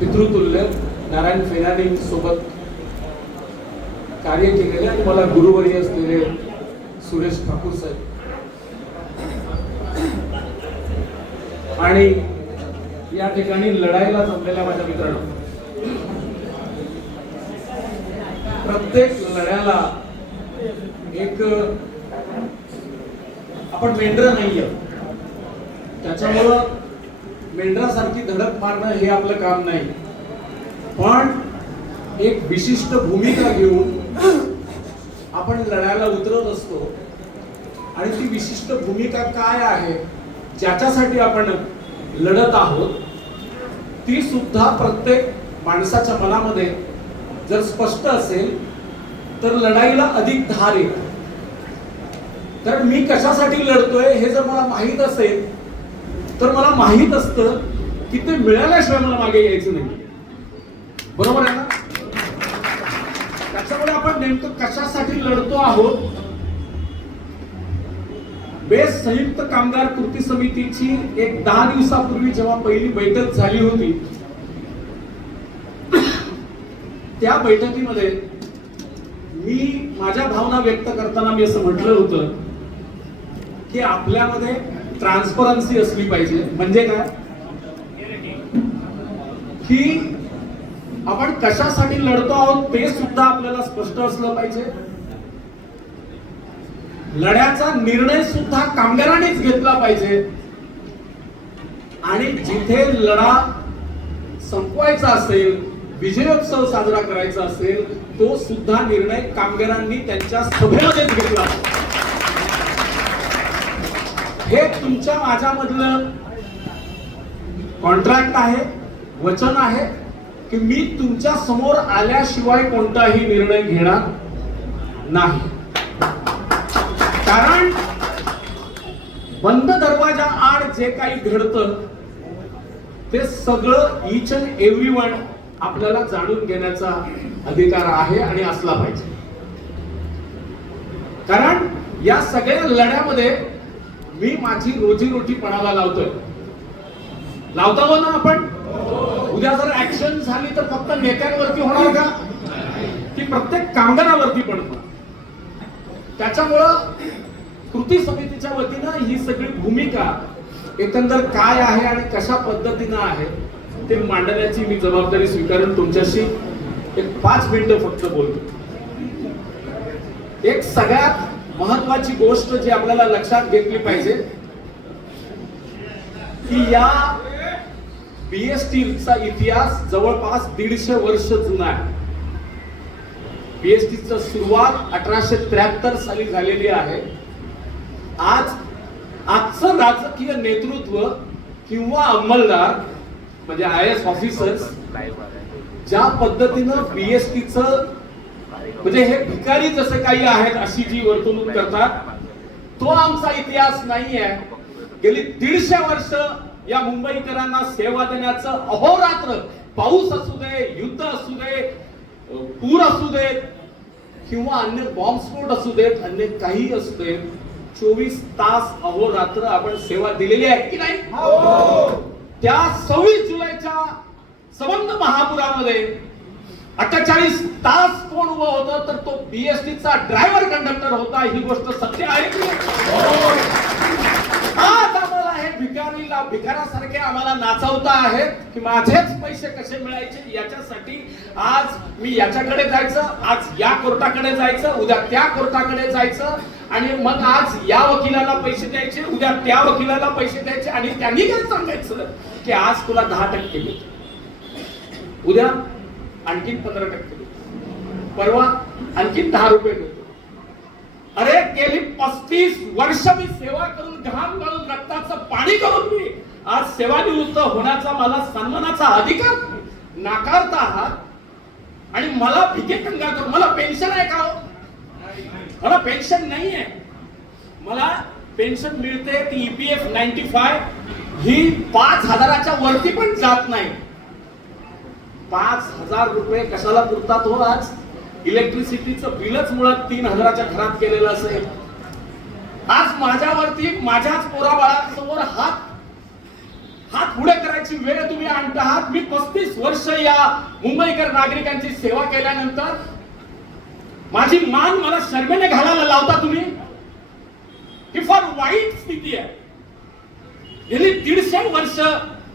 पितृतुल्य नारायण फेनानी सोबत कार्य केलेले आणि मला गुरुवर्य असलेले सुरेश ठाकूर साहेब आणि या ठिकाणी लढाईला जमलेल्या माझ्या मित्रांनो, प्रत्येक लढ्याला एक आपण मेंढर नाहीये, त्याच्यामुळं मेंढरासारखी धडक मारणं हे आपलं काम नाही, पण एक विशिष्ट भूमिका घेऊन आपण लढायला उतरत असतो आणि ती विशिष्ट भूमिका काय आहे ज्याच्यासाठी आपण लढत आहोत ती सुद्धा प्रत्येक माणसाच्या मनामध्ये जर स्पष्ट असेल तर लढाईला अधिक धार येते. तर मी कशासाठी लढतोय हे जर मला माहित असेल तर मला माहित असतं की ते मिळाल्याशिवाय मला मागे यायचं नाही. बरोबर आहे ना? त्याच्यामुळे आपण नेमकं कशासाठी लढतो आहोत. बेस्ट संयुक्त कामगार कृती समितीची एक 10 दिवसापूर्वी जेव्हा पहिली बैठक झाली होती, त्या बैठकीमध्ये मी माझ्या भावना व्यक्त करताना मी असं म्हटलं होतं की आपल्यामध्ये ट्रान्सपरन्सी असली पाहिजे. म्हणजे काय की आपण कशासाठी लढतो आहोत ते सुद्धा आपल्याला स्पष्ट असलं पाहिजे. लढ्याचा निर्णय सुद्धा कामगारांनीच घेतला पाहिजे आणि जिथे लढा संपवायचा असेल, विजयोत्सव साजरा करायचा असेल, तो सुद्धा निर्णय कामगारांनी त्यांच्या सभेमध्येच घेतला. हे तुमच्या माझ्यामधलं कॉन्ट्रॅक्ट आहे, वचन आहे की मी तुमच्या समोर आल्याशिवाय कोणताही निर्णय घेणार नाही. कारण बंद दरवाजा आड जे काही घडतं ते सगळं ईच अँड एव्हरीवन आपल्याला जाणून घेण्याचा अधिकार आहे आणि असला पाहिजे. कारण या सगळ्या लढ्यामध्ये मी माझी रोजीरोटी पणाला लावतोय. लावतो ना आपण? उद्या जर ऍक्शन झाली तर फक्त नेत्यांवरती होणार का, की प्रत्येक कामगारावरती पडणार. त्याच्यामुळं कृती समितीच्या वतीनं ही सगळी भूमिका एकंदर काय आहे आणि कशा पद्धतीनं आहे ते मांडण्याची मी जबाबदारी स्वीकारून तुमच्याशी एक 5 मिनिटं फक्त बोलतो. एक सगळ्यात महत्वाची गोष्ट जी आपल्याला लक्षात घेतली पाहिजे की या बीएसटीचा इतिहास जवळपास 150 वर्ष जुना आहे. बीएसटीची सुरुवात 1873 साली झालेली आहे. आजचं राजकीय नेतृत्व किंवा अंमलदार म्हणजे IAS ऑफिसर्स ज्या पद्धतीनं बीएसटीचं म्हणजे हे भिकारी जसे काही आहेत अशी जी वर्तणूक करतात तो आमचा इतिहास नाही आहे. गेली 150 वर्ष या मुंबईकरांना सेवा देण्याचं अहोरात्र, पाऊस असू दे, युद्ध असू दे, पूर असू देत किंवा अन्य बॉम्बस्फोट असू देत, अन्य काही असू देत, 24 तास अहोरात्र आपण सेवा दिलेली आहे की नाही? त्या 26 जुलैच्या संबंध महापुरामध्ये 48 तास कोण उभं होतं तर तो बीएसटीचा ड्रायव्हर कंडक्टर होता. ही गोष्ट सत्य आहे की आज आम्हाला हे भिकाऱ्यासारखे आम्हाला नाचवता आहेत की माझेच पैसे कसे मिळायचे याच्यासाठी आज मी याच्याकडे जायचं, आज या कोर्टाकडे जायचं, उद्या त्या कोर्टाकडे जायचं आणि मग आज या वकिलाला पैसे द्यायचे, उद्या त्या वकिलाला पैसे द्यायचे आणि त्यांनी काय सांगायचं की आज तुला 10% मिळते, उद्या आणखीन 15% मिळते, परवा आणखीन 10 रुपये मिळतो. अरे गेली 35 वर्ष मी सेवा करून, घाम गाळून, रक्ताचं पाणी करून मी आज सेवानिवृत्त होण्याचा मला सन्मानाचा अधिकार नाकारता आहात आणि मला भिके कंगाल करून मला पेन्शन आहे का? मला पेन्शन नाही आहे. मला पेन्शन मिळते ती EPF 95 ही 5,000च्या वरती पण जात नाही. 5,000 रुपये कशाला पुरतात हो? आज इलेक्ट्रिसिटीचं बिलच मुळात 3,000च्या घरात केलेलं असेल. आज माझ्यावरती माझ्याच पोराबाळांसमोर हात हात पुढे करायची वेळ तुम्ही आणत आहात. मी 35 वर्ष या मुंबईकर नागरिकांची सेवा केल्यानंतर माझी मान मला शर्मेने घालायला लावता तुम्ही. ही फार वाईट स्थिती आहे. गेली 150 वर्ष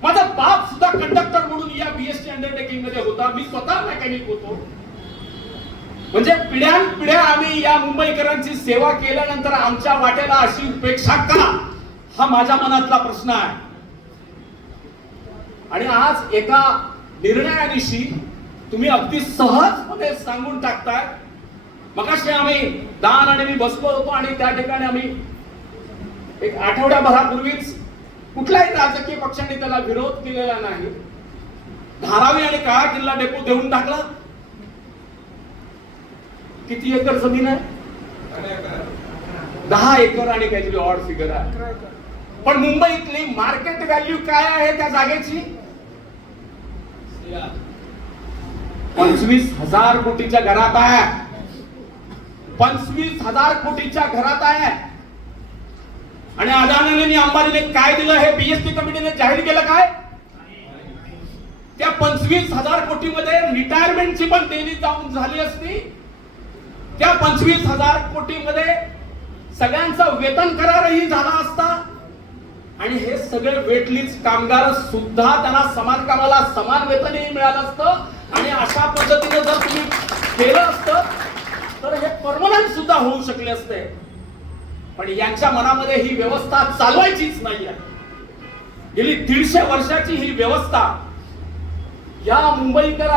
माझा बाप सुद्धा कंडक्टर म्हणून या बीएसटी अंडरटेकिंग मध्ये होता. मी स्वतः मेकॅनिक होतो. म्हणजे पिढ्यानपिढ्या आम्ही या मुंबईकरांची सेवा केल्यानंतर आमच्या वाट्याला अशी उपेक्षा का, हा माझ्या मनातला प्रश्न आहे. आणि आज एका निर्णयानिशी तुम्ही अगदी सहजपणे सांगून टाकताय. मगाशी आम्ही दान आणि मी बसलो होतो आणि त्या ठिकाणी आम्ही एक आठवड्याभरापूर्वीच कुठल्याही राजकीय पक्षाने त्याला विरोध केलेला नाही. धारावी आणि काळा किल्ला डेपो देऊन टाकला. किती एकर जमीन आहे? 10 एकर आणि काहीतरी ऑड फिगर आहे. पण मुंबईतली मार्केट व्हॅल्यू काय आहे त्या जागेची? 25,000 कोटीच्या घरात आहे. 25,000 कोटीच्या घरात आहे. आणि अदानीने अंबानीने काय दिलं हे बीएसटी कमिटीने जाहीर केलं काय? त्या 25,000 कोटीमध्ये रिटायरमेंटची पण देणी जाऊन झाली असती. त्या 25,000 कोटीमध्ये सगळ्यांचा वेतन करारही झाला असता. आणि हे सगळे वेटलीच कामगार सुद्धा त्यांना समान कामाला समान वेतनही मिळालं असतं. आणि अशा पद्धतीने जर तुम्ही केलं असतं तर हे परमनंट सुद्धा होऊ शकले असते. पण यांच्या मनामध्ये ही व्यवस्था चालवायचीच नाहीये. गेली 150 वर्षाची ही व्यवस्था या मुंबईकर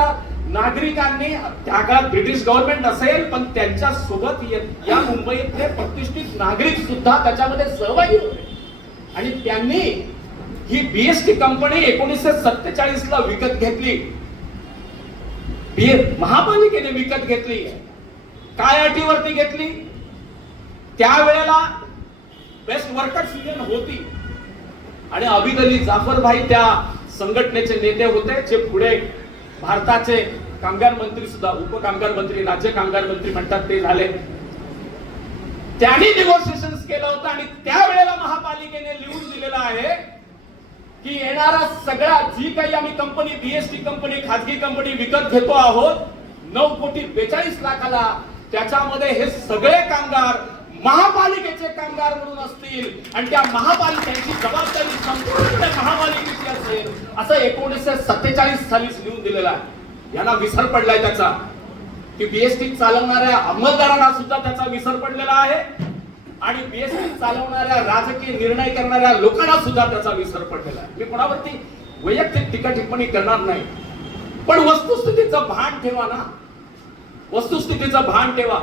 नागरिकांनी, त्या काळात ब्रिटिश गव्हर्नमेंट असेल पण त्यांच्या सोबत या मुंबईतले प्रतिष्ठित नागरिक सुद्धा त्याच्यामध्ये सहभागी होते. आणि त्यांनी ही बीएसटी कंपनी 1947 ला विकत घेतली. महापालिकेने विकत घेतली. काय अटीवरती घेतली? त्यावेळेला बेस्ट वर्कर्स युनियन होती आणि अबिद अली जाफर भाई त्या संघटनेचे नेते होते, जे पुढे भारताचे कामगार मंत्री सुद्धा, उपकामगार मंत्री, राज्य कामगार मंत्री म्हणतात ते झाले. त्यांनी निगोशिएशन केलं होतं आणि त्यावेळेला महापालिकेने लिहून दिलेलं आहे की येणारा सगळा जी काही आम्ही कंपनी, बीएसटी कंपनी, खाजगी कंपनी विकत घेतो आहोत 9,42,00,000 त्याच्यामध्ये हे सगळे कामगार महापालिकेचे कामगार म्हणून असतील आणि त्या महापालिकेची जबाबदारी संपूर्णपणे महापालिकेची असेल असं 1947 सालीच लिहून दिलेलं आहे. यांना विसर पडलाय त्याचा, की बीएसटी चालवणाऱ्या अंमलदारांना सुद्धा त्याचा विसर पडलेला आहे आणि बीएसटी चालवणाऱ्या राजकीय निर्णय करणाऱ्या लोकांना सुद्धा त्याचा विसर पडलेला आहे. मी कोणावरती वैयक्तिक टीका टिप्पणी करणार नाही, पण वस्तुस्थितीचं भान ठेवा ना. वस्तुस्थितीचं भान ठेवा.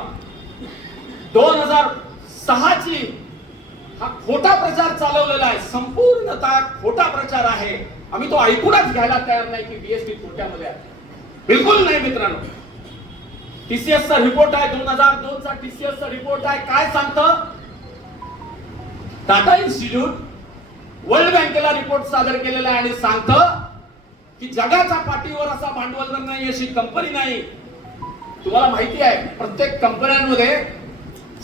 2006 ची हा खोटा प्रचार चालवलेला आहे. संपूर्णतः खोटा प्रचार आहे. आम्ही तो ऐकूनच घ्यायला तयार नाही की बीएसटी खोट्यामध्ये आहे. बिलकुल नाही मित्रांनो. टीसीएस चा रिपोर्ट आहे, 2002 चा टीसीएस चा रिपोर्ट आहे. काय सांगतं? टाटा इन्स्टिट्यूट वर्ल्ड बँकेला रिपोर्ट सादर केलेला आहे आणि सांगतं की जगाच्या पाठीवर असा भांडवलदार नाही, अशी कंपनी नाही. तुम्हाला माहिती आहे प्रत्येक कंपन्यांमध्ये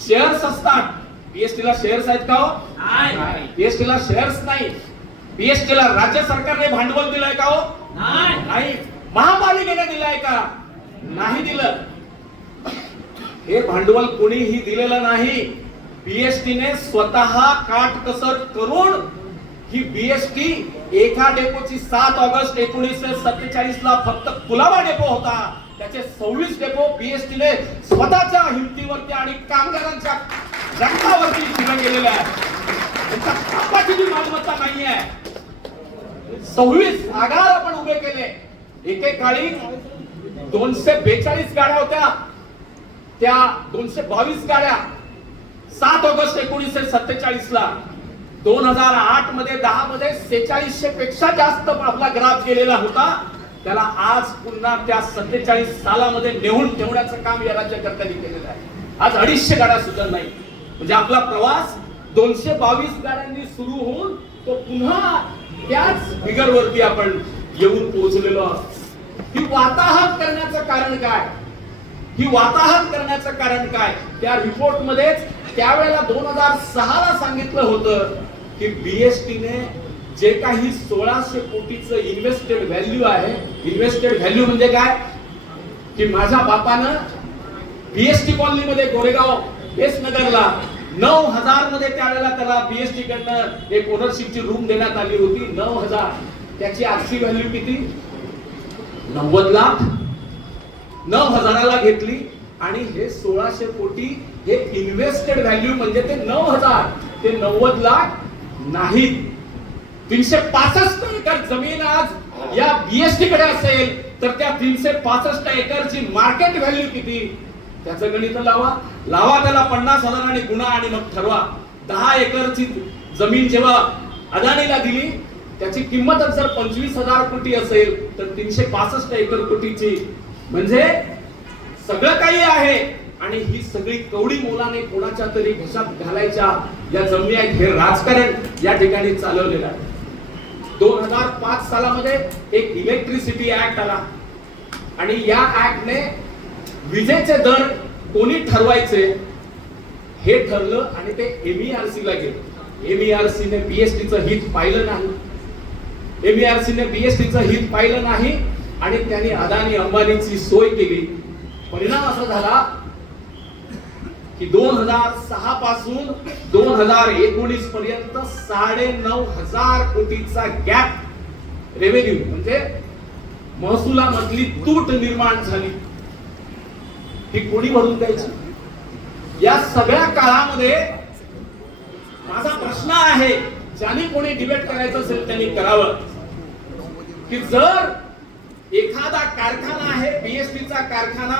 शेअर्स असतात. बीएसटी ला शेअर्स आहेत का? नाही. बीएसटी ला शेअर्स नाही. बीएसटी ला राज्य सरकारने भांडवल दिलंय का? नाही. महापालिकेने दिलंय का? नाही दिलं. हे भांडवल कोणीही दिलेलं नाही. बीएसटीने स्वतः काटकसर करून ही बीएसटी एका डेपोची 7 ऑगस्ट 1947 ला फक्त कुलाबा डेपो होता. त्याचे 26 डेपो बीएसटीने स्वतःच्या हिमतीवरती आणि कामगारांच्या रक्तावरती उभे केलेले आहेत. त्यांच्या कापाची जी मालमत्ता नाहीये. 26 आगार आपण उभे केले. एकेकाळी 242 गाड्या होत्या, त्या 222 गाड्या 7 ऑगस्ट 1947 ला 2008 मध्ये 10 मध्ये 4600 पेक्षा जास्त आपला ग्राफ गेलेला होता. त्याला आज पुन्हा त्या 47 सालामध्ये नेऊन ठेवण्याचं काम या राज्यकर्त्यांनी केलेलं आहे. आज 250 गाड्या सुद्धा नाही. म्हणजे आपला प्रवास 222 गाड्यांनी सुरू होऊन तो पुन्हा त्याच फिगरवरती आपण येऊन पोहोचलेलो आहोत. ही वाताहत करण्याचं कारण काय? ही वाताहत करण्याचं कारण काय? त्या रिपोर्ट मध्येच त्यावेळेला 2006 ला सांगितलं होतं की बीएसटीने जे काही 1600 कोटीचं इन्व्हेस्टेड व्हॅल्यू आहे, इन्व्हेस्टेड व्हॅल्यू म्हणजे काय की माझ्या बापानं बीएसटी कॉलनी मध्ये गोरेगाव बेस नगरला 9000 मध्ये त्यावेळेला त्याला बीएसटी कडनं एक ओनरशिपची रूम देण्यात आली होती. 9000. त्याची आजची व्हॅल्यू किती? 90 लाख. 9000ला घेतली आणि हे 1600 कोटी हे इन्व्हेस्टेड व्हॅल्यू म्हणजे ते 9000, ते 90 लाख नाही. 365 एकर जमीन आज या बीएसटी कडे असेल तर त्या 365 एकरची मार्केट व्हॅल्यू किती त्याचं गणित लावा त्याला 50,000 आणि गुणा आणि मग ठरवा. 10 एकरची जमीन जेव्हा अदानीला दिली त्याची किंमतच जर 25,000 कोटी असेल तर 365 एकर कोटीची म्हणजे सगळं काही आहे. आणि ही सगळी कवडी मोलाने कोणाच्या तरी घशात घालायच्या या जमिनी आहेत. हे राजकारण या ठिकाणी चालवलेलं आहे. 2005 सालामध्ये एक इलेक्ट्रिसिटी ऍक्ट आला आणि या ऍक्टने विजेचे दर कोणी ठरवायचे हे ठरलं आणि ते एमईआरसी ला गेलं. एमईआरसी ने बीएसटीचं हित पाहिलं नाही. एमईआरसी ने बीएसटीचं हित पाहिलं नाही आणि त्यांनी अदानी अंबानीची सोय केली. परिणाम असा झाला की 2006 पासून 2019 पर्यंत 9,500 कोटीचा गॅप रेव्हेन्यू म्हणजे महसुलामधली तूट निर्माण झाली. ही कोणी भरून द्यायची? या सगळ्या काळामध्ये माझा प्रश्न आहे, ज्यांनी कोणी डिबेट करायचं असेल त्यांनी करावं की जर एखादा कारखाना आहे बीएसटीचा कारखाना,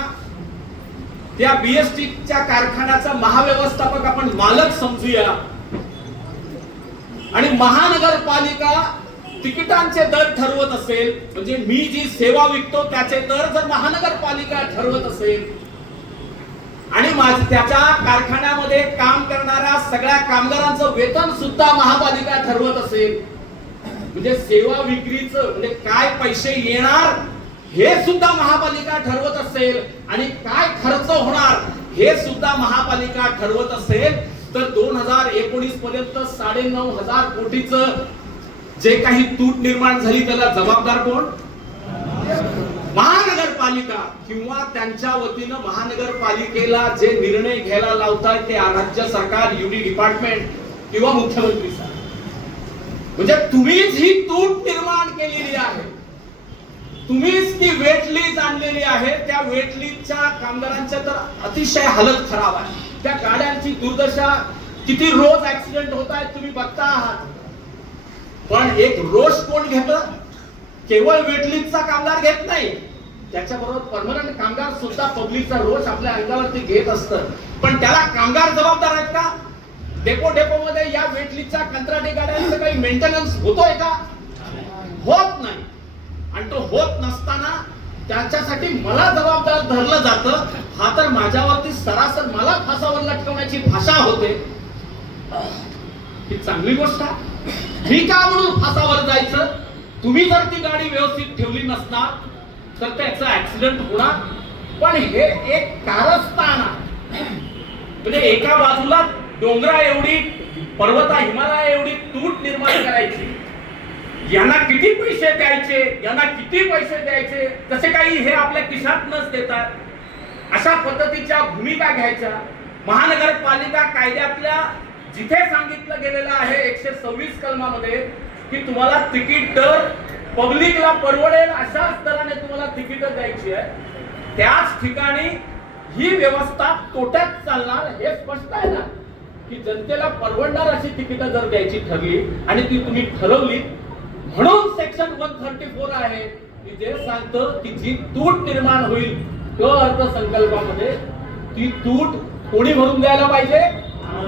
त्या बीएसटीच्या कारखान्याचा महाव्यवस्थापक आपण मालक समजूया आणि महानगरपालिका तिकिटांचे दर ठरवत असेल म्हणजे मी जी सेवा विकतो त्याचे दर जर महानगरपालिका ठरवत असेल आणि त्याच्या कारखान्यामध्ये काम करणाऱ्या सगळ्या कामगारांचं वेतन सुद्धा महापालिका ठरवत असेल म्हणजे सेवा विक्रीचं म्हणजे काय पैसे येणार हे सुद्धा महापालिका ठरवत असेल आणि काय खर्च होणार हे सुद्धा महापालिका ठरवत असेल तर 2019 पर्यंत 9,500 कोटीचं जे काही तूट निर्माण झाली त्याला जबाबदार कोण? महानगरपालिका किंवा त्यांच्या वतीनं महानगरपालिकेला जे निर्णय घ्यायला लावतात ते राज्य सरकार, युडी डिपार्टमेंट किंवा मुख्यमंत्री साहेब. म्हणजे तुम्हीच ही तूट निर्माण केलेली आहे. तुम्हीच ती वेटलीज आणलेली आहे. त्या वेटलीजच्या कामगारांच्या तर अतिशय हालत खराब आहे. त्या गाड्यांची दुर्दशा, किती रोज ऍक्सिडेंट होत आहेत तुम्ही बघता आहात. पण एक रोष कोण घेतं? केवळ वेटलीजचा कामगार घेत नाही, त्याच्याबरोबर परमनंट कामगार सुद्धा पब्लिकचा रोष आपल्या अंगावरती घेत असतं. पण त्याला कामगार जबाबदार आहेत का? डेपो मध्ये या वेटलीजच्या कंत्राटी गाड्यांचं काही मेंटेनन्स होतोय का? होत नाही. आणि तो होत नसताना त्याच्यासाठी मला जबाबदार धरलं जातं. हा तर माझ्यावरती सरासर मला फासावर लटकवण्याची भाषा होते. ही चांगली गोष्ट आहे. मी का म्हणून फासावर जायचं? तुम्ही जर ती गाडी व्यवस्थित ठेवली नसणार तर त्याचा ऍक्सिडेंट होणार. पण हे एक कारस्थान आहे. म्हणजे एका बाजूला डोंगरा एवढी, पर्वता हिमालया एवढी तूट निर्माण करायची. यांना किती पैसे द्यायचे, यांना किती पैसे द्यायचे, तसे काही हे आपल्या खिशात नच देतात. अशा पद्धतीच्या भूमिका घ्यायच्या. महानगरपालिका कायद्यातल्या जिथे सांगितलं गेलेलं आहे 126 कलमामध्ये की तुम्हाला तिकीट दर पब्लिकला परवडेल अशाच दराने तुम्हाला तिकीट द्यायची आहे, त्याच ठिकाणी ही व्यवस्था तोट्यात चालणार हे स्पष्ट आहे ना. की जनतेला परवडणार अशी तिकीट जर द्यायची ठरली आणि ती तुम्ही ठरवली म्हणून सेक्शन 134 आहे की जे सांगतं की जी तूट निर्माण होईल अर्थसंकल्पामध्ये ती तूट कोणी भरून द्यायला पाहिजे?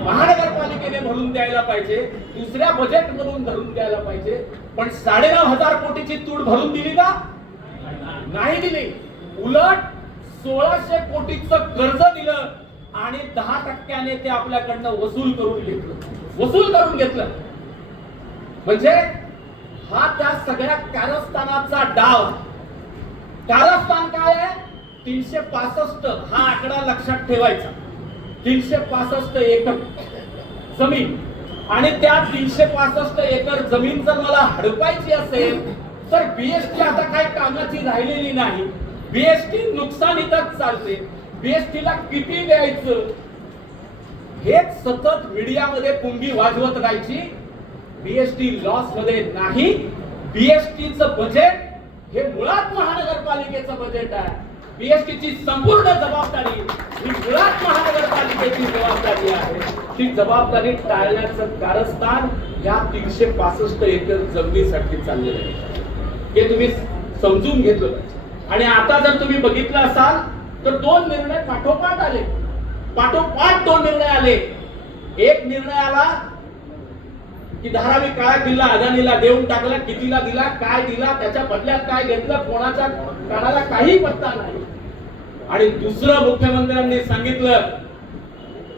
महानगरपालिकेने भरून द्यायला पाहिजे. दुसऱ्या बजेट मधून भरून द्यायला पाहिजे. पण 9,500 कोटीची तूट भरून दिली का? नाही दिली. उलट 1600 कोटीचं कर्ज दिलं आणि 10% ते आपल्याकडनं वसूल करून घेतलं. म्हणजे हा त्या सगळ्या कारस्थानाचा डाव. कारस्थान काय आहे? 365 हा आकडा लक्षात ठेवायचा. 365 एकर जमीन आणि त्या 365 एकर जमीन जर मला हडपायची असेल तर बीएसटी आता काही कामाची राहिलेली नाही. बीएसटी नुकसानीतच चालते. बीएसटी ला किती द्यायचं हेच सतत मीडियामध्ये पुंगी वाजवत राहायची. बीएसटी लॉस मध्ये नाही. बीएसटीचं बजेट हे मुळात महानगरपालिकेचं बजेट आहे. बीएसटीची संपूर्ण जबाबदारी ही मुळात महानगरपालिकेची जबाबदारी आहे. ती जबाबदारी टाळण्याचं कारस्थान या 365 एकर जमिनीसाठी चाललेलं आहे. हे तुम्ही समजून घेतलं. आणि आता जर तुम्ही बघितलं असाल तर 2 निर्णय पाठोपाठ आले. पाठोपाठ 2 निर्णय आले. एक निर्णय आला की धारावी काळा किल्ला अदानीला देऊन टाकला. कितीला दिला, काय दिला, त्याच्या बदल्यात काय घेतलं, कोणाच्या कानाला काही पत्ता नाही. आणि दुसरं मुख्यमंत्र्यांनी सांगितलं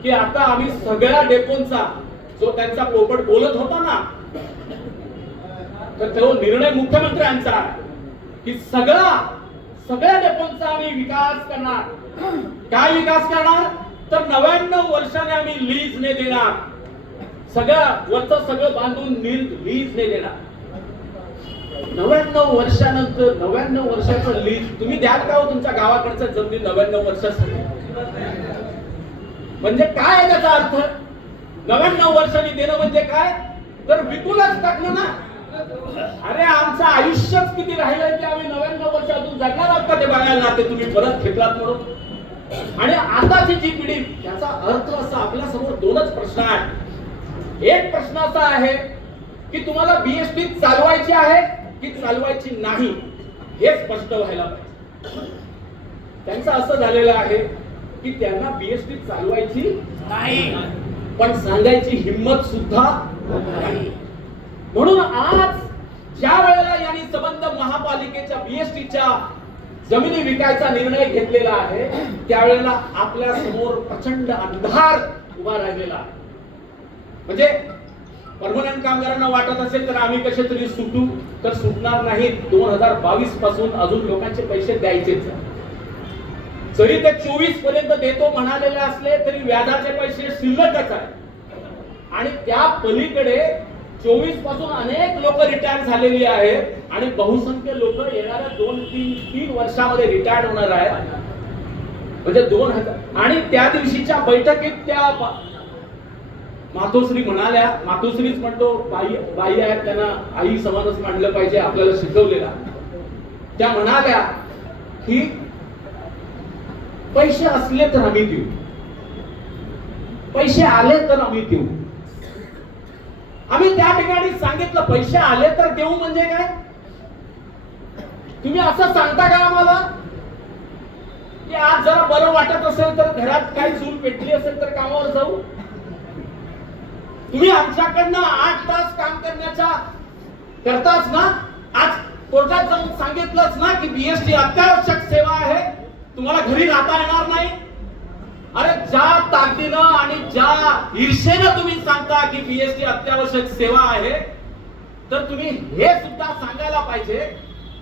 की आता आम्ही सगळ्या डेपोंचा, जो त्यांचा पोपट बोलत होता ना, तर तो निर्णय मुख्यमंत्र्यांचा की सगळ्या डेपोंचा आम्ही विकास करणार. काय विकास करणार तर 99 वर्षाने आम्ही लीजने देणार. सगळं बांधून लीजने देणार. 99 वर्षानंतर 99 वर्षाचं लीज तुम्ही द्याल का हो तुमच्या गावाकडच्या जमिनी 99 वर्षासाठी? म्हणजे काय आहे त्याचा अर्थ? 99 वर्षांनी देणं म्हणजे काय तर विकूनच टाकलं ना. अरे आमचं आयुष्यच किती राहिलंय की आम्ही 99 वर्ष अजून जगणार आहोत का ते बघायला ना. ते तुम्ही परत घेतलात म्हणून. आणि आताची जी पिढी, याचा अर्थ असा आपल्या समोर 2च प्रश्न आहेत. एक प्रश्न असा आहे की तुम्हाला बीएसटी चालवायची आहे की चालवायची नाही हे स्पष्ट व्हायला पाहिजे. त्यांचं असं झालेलं आहे की त्यांना बीएसटी चालवायची नाही, पण सांगायची हिम्मत सुद्धा नाही. म्हणून आज ज्या वेळेला यांनी संबंध महापालिकेच्या बीएसटीच्या जमिनी विकायचा निर्णय घेतलेला आहे त्यावेळेला आपल्या समोर प्रचंड अंधार उभा राहिलेला आहे. म्हणजे परमनंट कामगारांना वाटत असेल तर आम्ही कसे तरी सुटू, तर सुटणार नाही. 2022 पासून अजून लोकांचे पैसे द्यायचेच. जरी ते 24 पर्यंत देतो म्हणालेले असले तरी व्याजाचे पैसे शिल्लकच आहे. आणि त्या पलीकडे 24 पासून अनेक लोक रिटायर झालेली आहेत आणि बहुसंख्य लोक येणाऱ्या 2-3 वर्षामध्ये रिटायर होणार आहेत. म्हणजे 2000. आणि त्या दिवशीच्या बैठकीत त्या मातोश्री म्हणाल्या, मातोश्रीच म्हणतो, बाई आहेत, त्यांना आई समानच मानलं पाहिजे आपल्याला शिकवलेला. त्या म्हणाल्या की पैसे असले तर आम्ही देऊ, पैसे आले तर आम्ही देऊ. आम्ही त्या ठिकाणी सांगितलं पैसे आले तर देऊ म्हणजे काय? तुम्ही असं सांगता का आम्हाला की आज जरा बरं वाटत असेल तर घरात काही चूल पेटली असेल तर कामावर जाऊ? तुम्ही आमच्याकडनं 8 तास काम करण्याच्या करताच ना. आज कोर्टात जाऊन सांगितलंच ना की बीएसटी अत्यावश्यक सेवा आहे, तुम्हाला घरी राहता येणार नाही. अरे ज्या ताकदीनं आणि ज्या ईर्षेनं तुम्ही सांगता की बीएसटी अत्यावश्यक सेवा आहे, तर तुम्ही हे सुद्धा सांगायला पाहिजे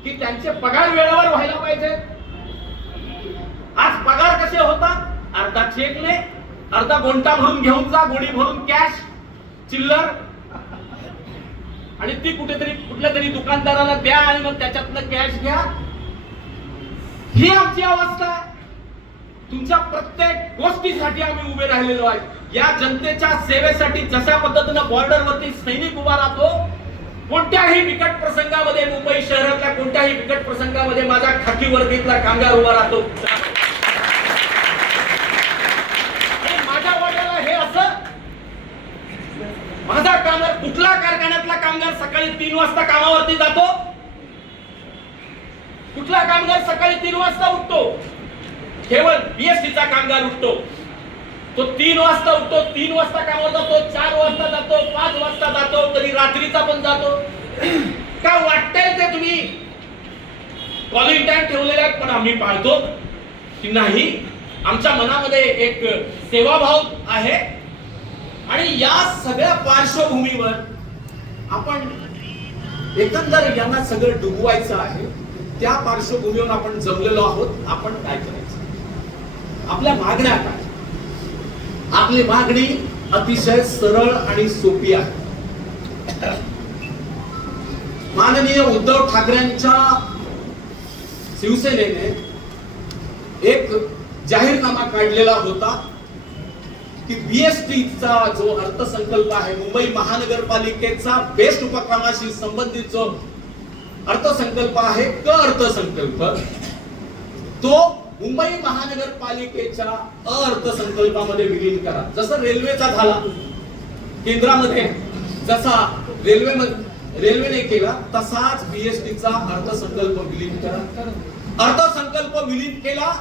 की त्यांचे पगार वेळेवर व्हायला पाहिजे. आज पगार कसे होतात? अर्धा चेकने, अर्धा गोंटा भरून घेऊन जा, गोडी भरून कॅश चिल्लर, आणि ती कुठल्या तरी दुकानदाराला द्या आणि मग त्याच्यातलं कॅश घ्या. ही आमची अवस्था आहे. तुमच्या प्रत्येक गोष्टीसाठी आम्ही उभे राहिलेलो आहे. या जनतेच्या सेवेसाठी जशा पद्धतीनं बॉर्डरवरती सैनिक उभा राहतो, कोणत्याही बिकट प्रसंगामध्ये, मुंबई शहरातल्या कोणत्याही बिकट प्रसंगामध्ये माझा खाकी वर्दीतला कामगार उभा राहतो. माझ्या वडिलांना हे असं, माझा कामगार, कुठला कारखान्यातला कामगार सकाळी 3 वाजता कामावरती जातो? कुठला कामगार सकाळी 3 वाजता उठतो? केवळ बीएसटीचा कामगार उठतो. तो 3 वाजता उठतो, 3 वाजता कामावर जातो, 4 वाजता जातो, 5 वाजता जातो, कधी रात्रीचा पण जातो. का वाटतंय ते तुम्ही कॉलिंग टाइम ठेवलेला आहे पण आम्ही पाळतो की नाही? आमच्या मनामध्ये एक सेवाभाव आहे. आणि या सगळ्या पार्श्वभूमीवर आपण एकंदर यांना सगळं डुबवायचं आहे. त्या पार्श्वभूमीवर आपण जमलेलो आहोत. आपण काय करायचं? आपल्या मागण्या काय? आपली मागणी अतिशय सरळ आणि सोपी आहे. माननीय उद्धव ठाकरेंच्या शिवसेनेने एक जाहीरनामा काढलेला होता की BST चा जो अर्थसंकल्प आहे, मुंबई महानगरपालिकेचा बेस्ट उपक्रमाशी संबंधित जो अर्थसंकल्प आहे, अर्थसंकल्प तो मुंबई महानगरपालिकेच्या अर्थसंकल्पामध्ये विलीन करा. जसं रेल्वेचा झाला केंद्रामध्ये, जसा रेल्वेने केला तसाच BST चा अर्थसंकल्प विलीन करा. अर्थसंकल्प विलीन केला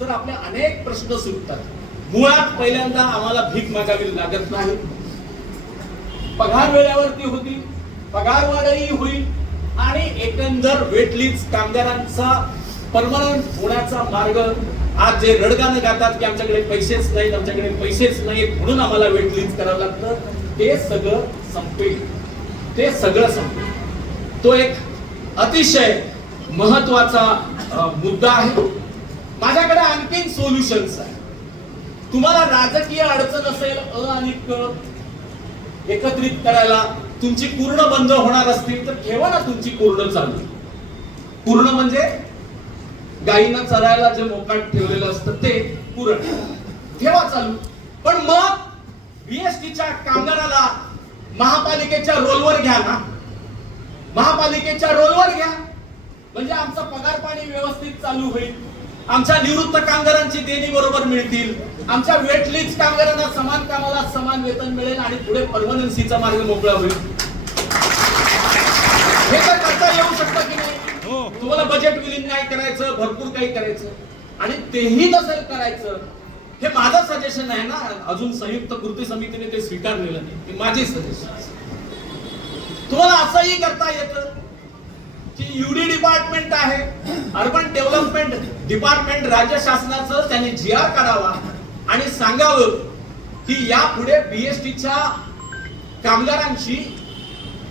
तर आपले अनेक प्रश्न सुटतात. मुळात पहिल्यांदा आम्हाला भीक मागावी लागत नाही, पगार वेळेवरती होती, पगारवाढही होईल आणि एकंदर वेटलीज कामगारांचा परमनंट होण्याचा मार्ग. आज जे रडगाणं गातात की आमच्याकडे पैसेच नाहीत, आमच्याकडे पैसेच नाहीत म्हणून आम्हाला वेटलीज करावं लागतं, ते सगळं संपेल, ते सगळं संपेल. तो एक अतिशय महत्वाचा मुद्दा आहे. माझ्याकडे आणखीन सोल्युशन्स आहे. तुम्हाला राजकीय अडचण असेल आणि एकत्रित करायला, तुमची पूर्ण बंद होणार असतील तर ठेवा ना तुमची पूर्ण चालू. पूर्ण म्हणजे गायींना चरायला जे मोकाट ठेवलेलं असतं ते पूर्ण ठेवा चालू. पण मग BSTच्या कामगाराला महापालिकेच्या रोलवर घ्या ना, महापालिकेच्या रोलवर घ्या, म्हणजे आमचा पगार पाणी व्यवस्थित चालू होईल, आमच्या निवृत्त कामगारांची देणी बरोबर मिळतील, आमच्या वेटलीज कामगारांना समान कामाला समान वेतन मिळेल आणि पुढे परमनन्सीचा मार्ग मोकळा होईल. हे तर करता येऊ शकतं की नाही? तुम्हाला बजेट विलीन नाही करायचं, भरपूर काही करायचं आणि तेही नसेल करायचं, हे माझं सजेशन आहे ना. अजून संयुक्त कृती समितीने ते स्वीकारलेलं नाही, हे माझे सजेशन. तुम्हाला असंही करता येतं की UD डिपार्टमेंट आहे, अर्बन डेव्हलपमेंट डिपार्टमेंट राज्य शासनाचं, त्याने GR काढावा आणि सांगावं की यापुढे BSTच्या कामगारांची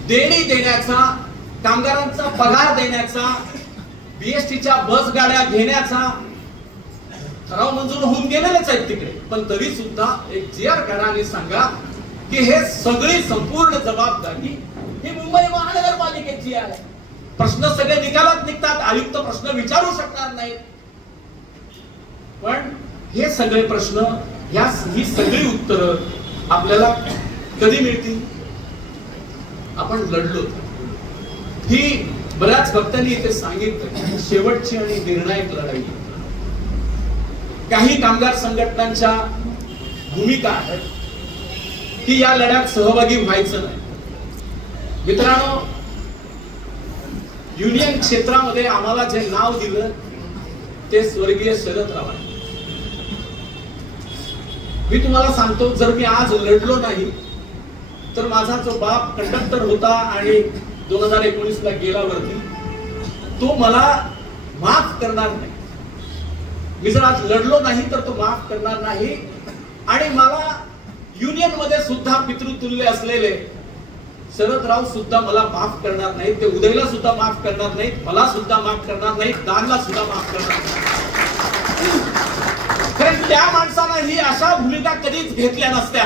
देणी देण्याचा, कामगारांचा पगार देण्याचा, BSTच्या बस गाड्या घेण्याचा ठराव मंजूर होऊन गेलेलेच आहेत तिकडे, पण तरी सुद्धा एक GR काढा आणि सांगा की हे सगळी संपूर्ण जबाबदारी ही मुंबई महानगरपालिकेची आहे. प्रश्न सगळे निकालात निघतात, आयुक्त प्रश्न विचारू शकणार नाहीत, पण हे सगळे प्रश्न, ही सगळी उत्तरं आपल्याला कधी मिळतील? आपण लढलो. ही बऱ्याच वक्त्यांनी इथे सांगितलं शेवटची आणि निर्णायक लढाई. काही कामगार संघटनांच्या भूमिका आहेत की या लढ्यात सहभागी व्हायचं नाही. मित्रांनो, युनियन क्षेत्रामध्ये आम्हाला जे नाव दिलं ते स्वर्गीय शरदराव आहे. मी तुम्हाला सांगतो, जर मी आज लढलो नाही तर माझा जो बाप कंडक्टर होता आणि 2019 ला गेला वरती, तो मला माफ करणार नाही. मी जर आज लढलो नाही तर तो माफ करणार नाही. आणि मला युनियन मध्ये सुद्धा पितृतुल्य असलेले शरदराव सुद्धा मला माफ करणार नाहीत. ते उदयला सुद्धा माफ करणार नाहीत, मला सुद्धा माफ करणार नाहीत, दानला सुद्धा माफ करणार नाहीत. कारण त्या माणसाने ही अशा भूमिका कधीच घेतल्या नसत्या.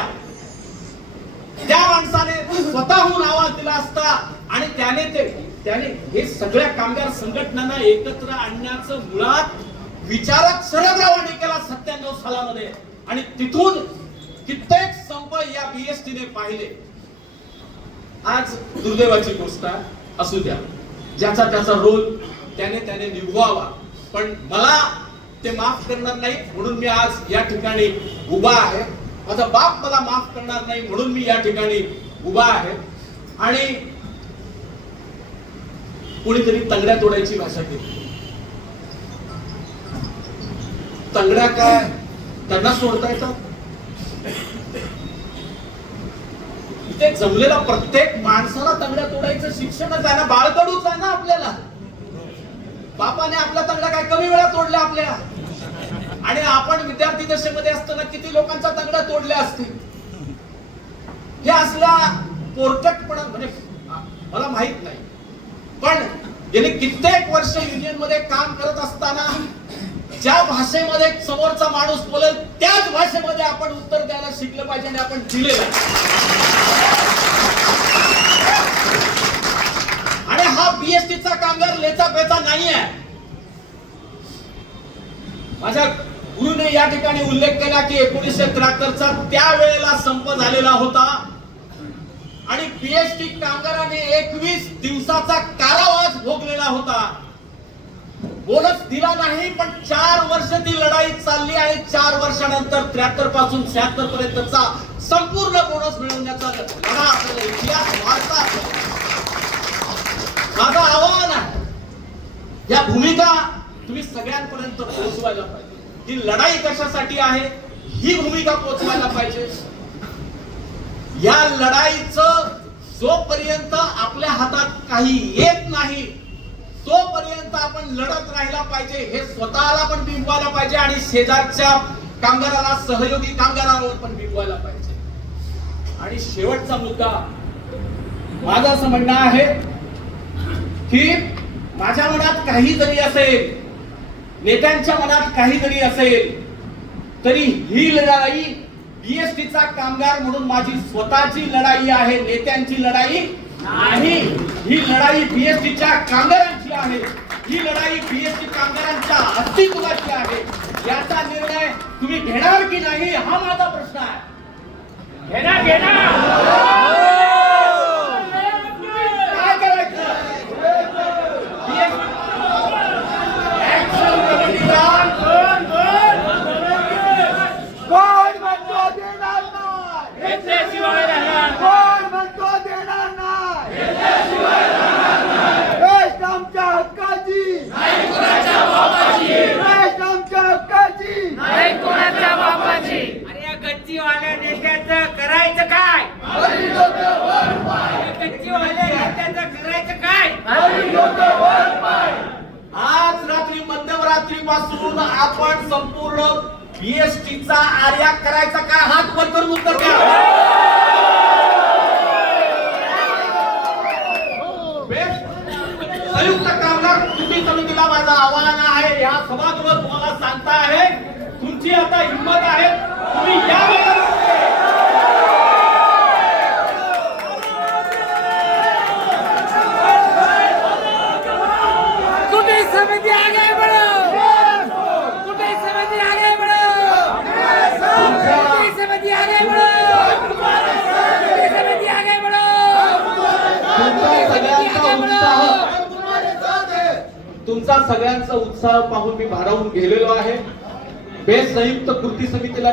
त्या माणसाने स्वतःहून आवाज दिला असता आणि त्याने हे सगळ्या कामगार संघटनांना एकत्र आणण्याचं मुळात विचारक शरदरावांनी केला 97 सालामध्ये. आणि तिथून कित्येक संप या BSTने पाहिले. आज दुर्दैवाची गोष्ट असू द्या, ज्याचा त्याचा रोल त्याने निभवावा, पण मला ते माफ करणार नाही म्हणून मी आज या ठिकाणी उभा आहे. माझा बाप मला माफ करणार नाही म्हणून मी या ठिकाणी उभा आहे. आणि कोणीतरी तंगड्या तोडायची भाषा केली. तंगड्या काय त्यांना सोडता येतात? इथे जमलेला प्रत्येक माणसाला तंगड्या तोडायचं शिक्षणच आहे ना, बाळकडूच आहे ना आपल्याला. बापाने आपला तंगडा काय कमी वेळा तोडला आपल्या? आणि आपण विद्यार्थी दशेमध्ये असताना किती लोकांचा तंगडा तोडले असतील? हे असला पोरकटपणा म्हणजे मला माहित नाही, पण गेली कित्येक वर्ष युनियन मध्ये काम करत असताना ज्या भाषेमध्ये समोरचा माणूस बोलेल त्याच भाषेमध्ये आपण उत्तर द्यायला शिकलं पाहिजे आणि आपण दिलेलं आणि हा बीएसटीचा कामगार लेचा पेचा नाहीये. माझ्या गुरुने या ठिकाणी उल्लेख केला की 1973चा त्यावेळेला संप झालेला होता आणि बीएसटी कामगाराने 21 दिवसाचा कारावास भोगलेला होता. बोनस दिला नाही, पण 4 वर्ष ती लढाई चालली आणि 4 वर्षानंतर 73 पासून 76 पर्यंतचा संपूर्ण बोनस मिळवण्याचा लढा आपल्याला इतिहास वाचता. माझं आव्हान आहे, या भूमिका तुम्ही सगळ्यांपर्यंत पोहोचवायला पाहिजे. ही लढाई कशासाठी आहे ही भूमिका पोहोचवायला पाहिजे. या लढाईचं जोपर्यंत आपल्या हातात काही येत नाही तोपर्यंत आपण लढत राहिला पाहिजे. हे स्वतःला पण बिंबवायला पाहिजे आणि शेजारच्या कामगाराला, सहयोगी कामगारांवर पण बिंबवायला पाहिजे. आणि शेवटचा मुद्दा माझं असं म्हणणं आहे की माझ्या मनात काही जरी असेल, नेत्यांच्या मनात काही जरी असेल, तरी ही लढाई बीएसटीचा कामगार म्हणून माझी स्वतःची लढाई आहे, नेत्यांची लढाई नाही. ही लढाई बीएसटीच्या कामगारांची आहे. ही लढाई बीएसटी कामगारांच्या अस्तित्वाची आहे. याचा निर्णय तुम्ही घेणार की नाही हा माझा प्रश्न आहे. घेणार काय करायचं? कोण म्हणतो देणार नाही? घेतल्याशिवाय राहणार. कोण म्हणतो देणार नाही? देश आमच्या हक्काची, नाही कुणाच्या बापाची, देश आमच्या हक्काची, नाही कुणाच्या बापाची. अरे या गच्चीवाल्या नेत्याचं करायचं काय? या गच्चीवाल्या नेत्याचं करायचं काय? आज रात्री मध्यरात्रीपासून आपण संपूर्ण बीएसटीचा आर्या करायचा काय? हात वर करून उत्तर द्या. संयुक्त कामगार कृती समितीला माझं आव्हान आहे, या सभागृह तुम्हाला सांगता आहे, तुमची आता हिंमत आहे, तुम्ही या समिति आगे बढ़ो, कुटी समिति आगे बढ़ो, कुटी समिति आगे बढ़ो, कुटी समिति आगे बढ़ो, तुमचा सगळ्यांचा उत्साह पाहून मी भारावून गेलेलो आहे. बेस संयुक्त कृती समितीला